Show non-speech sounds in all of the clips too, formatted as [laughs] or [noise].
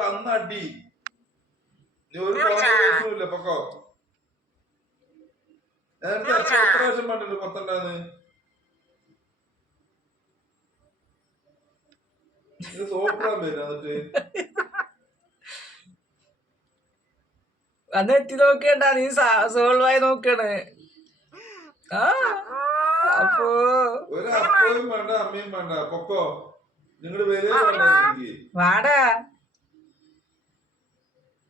വന്നടി നീ ഒരു പ്രശ്നമില്ല പൊക്കോ എത്ര പ്രാവശ്യം പറഞ്ഞിട്ട് പത്തണ്ടാന്ന് ഇത് സോപ്പിടാൻ വരും എന്നിട്ട് അത് എത്തി നോക്കണ്ട നീ സോൾവായി നോക്കണ് അപ്പോ. ഒരു അപ്പയും വേണ്ട അമ്മയും വേണ്ട. പൊക്കോ. നിങ്ങൾ വലിയ വേണ്ട വാടാ.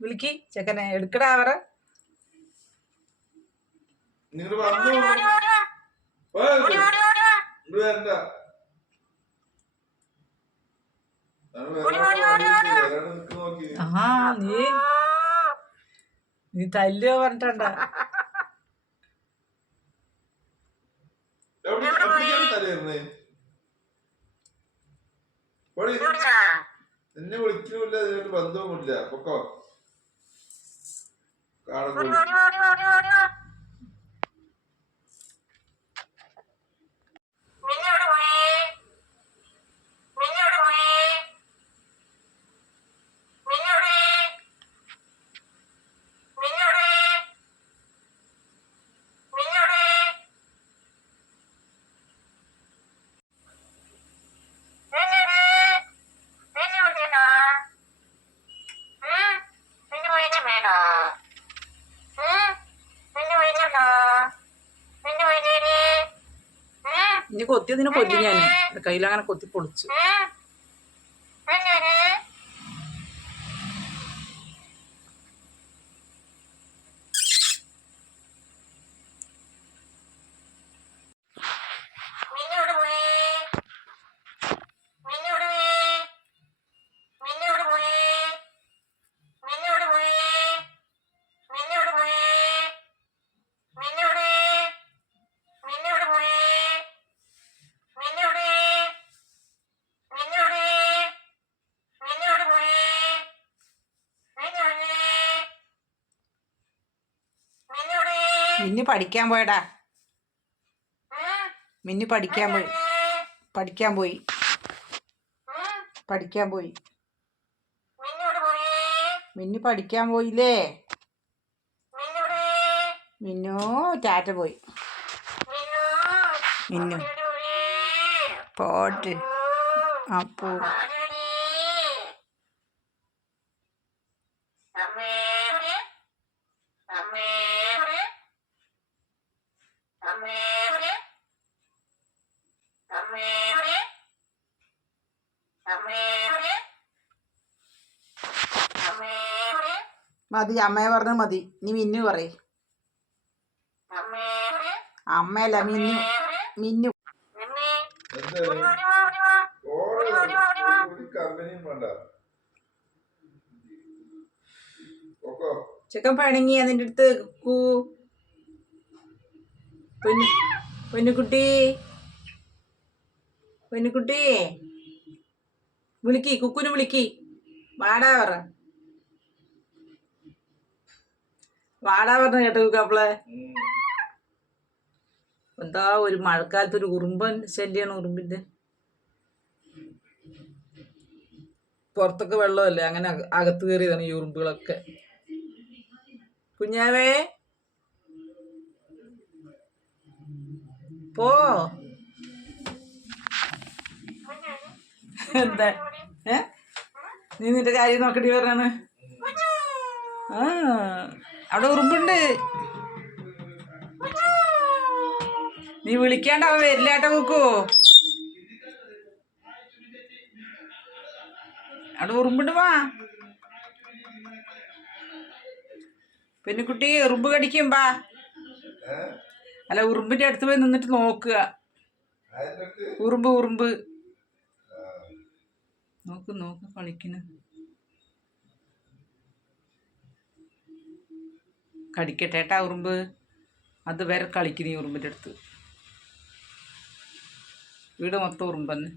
വിളിക്ക് ചെക്കനെ. എടുക്കടാ അവരെ. നിങ്ങൾ വന്നു. നോക്കി ആ നീ നീ തല്ലുക പറഞ്ഞിട്ടണ്ട. നിന്നെ വിളിക്കുന്നില്ല അതിനൊരു ബന്ധവുമില്ല. പൊക്കോ. കാണുന്നു. [laughs] ഇനി കൊത്തിയതിനെ കൊല്ലു ഞാൻ. കയ്യിലങ്ങനെ കൊത്തി പൊളിച്ചു. മിന്നി പഠിക്കാൻ പോയടാ. മിന്നു പഠിക്കാൻ പോയി. പഠിക്കാൻ പോയി. പഠിക്കാൻ പോയി. മിന്നി പഠിക്കാൻ പോയില്ലേ? മിന്നു ടാറ്റ പോയി. മിന്നു. പോട്ട്. അപ്പോ മതി അമ്മയെ പറഞ്ഞ മതി. നീ മിന്നു പറയ. അമ്മയല്ല മിന്നു. മിന്നു. ചെക്കൻ പണങ്ങി അതിന്റെ അടുത്ത് കൂ. പൊന്നു പൊന്നുകുട്ടി. പൊന്നുകുട്ടി. വിളിക്കി കുക്കുന് വിളിക്കി. വാടാ പറ. വാടാ പറഞ്ഞ കേട്ടോ കപ്പളെ എന്താ ഒരു മഴക്കാലത്ത് ഒരു ഉറുമ്പൻ ശല്യാണ് ഉറുമ്പിന്റെ. പുറത്തൊക്കെ വെള്ളമല്ലേ അങ്ങനെ അക- അകത്ത് കയറിയതാണ് ഈ ഉറുമ്പുകളൊക്കെ. കുഞ്ഞാവേ. പോ. എന്താ? ഏ? നീ നിന്റെ കാര്യം നോക്കണ്ടി പറഞ്ഞാണ്. ആ. അവിടെ ഉറുമ്പുണ്ട്. നീ വിളിക്കാണ്ട് അവൻ വരില്ലാട്ട കുക്കു അവിടെ ഉറുമ്പുണ്ട് വാ. പെൺകുട്ടി ഉറുമ്പ് കടിക്കും വാ. അല്ല ഉറുമ്പിന്റെ അടുത്ത് പോയി നിന്നിട്ട് നോക്കുക. ഉറുമ്പ് ഉറുമ്പ്. നോക്ക് നോക്ക് കളിക്കുന്നു കടിക്കട്ടെ ഏട്ടാ ഉറുമ്പ്. അത് വരെ കളിക്കുന്ന ഈ ഉറുമ്പിന്റെ അടുത്ത്. വീട് മൊത്തം ഉറുമ്പന്ന്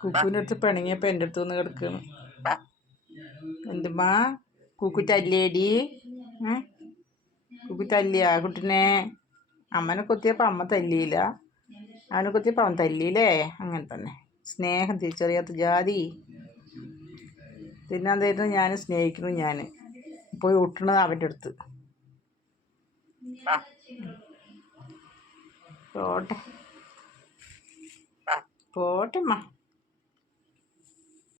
കുക്കുവിന്റെ അടുത്ത് പിണങ്ങിയപ്പോൾ എന്റെ അടുത്ത് വന്ന് കിടക്കുകയാണ് എന്തുമ്മാ? കുക്കു തല്ലിയേടി ഏ? കുക്കു തല്ലിയ കുട്ടിനെ? അമ്മനെ കൊത്തിയപ്പോൾ അമ്മ തല്ലിയില്ല. അവനെ കൊത്തിയപ്പോൾ അവൻ തല്ലിയില്ലേ? അങ്ങനെ തന്നെ. സ്നേഹം തിരിച്ചറിയാത്ത ജാതി. തിന്നാൻ തരുന്നു ഞാൻ സ്നേഹിക്കുന്നു ഞാൻ പോയി ഒട്ടണത് അവന്റെ അടുത്ത്. പോട്ടെ. പോട്ടെ അമ്മ